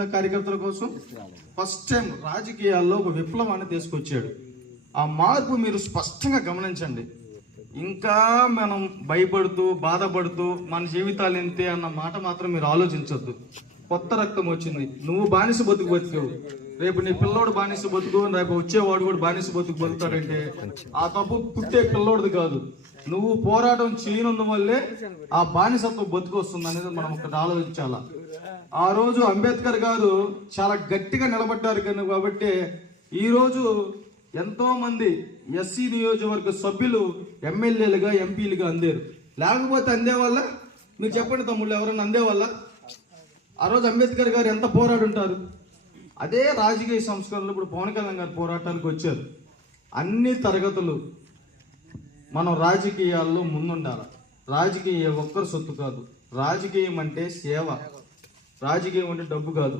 వచ్చిందా కార్యకర్తల కోసం? ఫస్ట్ టైం రాజకీయాల్లో ఒక విప్లవాన్ని తీసుకొచ్చాడు. ఆ మార్పు మీరు స్పష్టంగా గమనించండి. ఇంకా మనం భయపడుతూ బాధపడుతూ మన జీవితాలు ఎంతే అన్న మాట మాత్రం మీరు ఆలోచించొద్దు. కొత్త రక్తం వచ్చింది. నువ్వు బానిస బతుకు బతుకు, రేపు నీ పిల్లోడు బానిస బతుకు, రేపు వచ్చేవాడు కూడా బానిస బతుకు బతుకుతాడంటే ఆ తప్పు పుట్టే పిల్లోడిది కాదు. నువ్వు పోరాటం చేయనందు వల్లే ఆ బానిసత్వం బతుకు వస్తుంది అనేది మనం ఒకటి ఆలోచించాలా. ఆ రోజు అంబేద్కర్ గారు చాలా గట్టిగా నిలబడ్డారు కాబట్టి ఈ రోజు ఎంతో మంది ఎస్సీ నియోజకవర్గ సభ్యులు ఎమ్మెల్యేలుగా ఎంపీలుగా అందారు. లేకపోతే అందేవాళ్ళ? మీరు చెప్పండి తమ్ముళ్ళు, ఎవరైనా అందేవాళ్ళ? ఆ రోజు అంబేద్కర్ గారు ఎంత పోరాడుంటారు. అదే రాజకీయ సంస్కరణలు ఇప్పుడు పవన్ కళ్యాణ్ గారు పోరాటానికి వచ్చారు. అన్ని తరగతులు మనం రాజకీయాల్లో ముందుండాలి. రాజకీయం ఒక్కరి సొత్తు కాదు. రాజకీయం అంటే సేవ, రాజకీయం అంటే డబ్బు కాదు.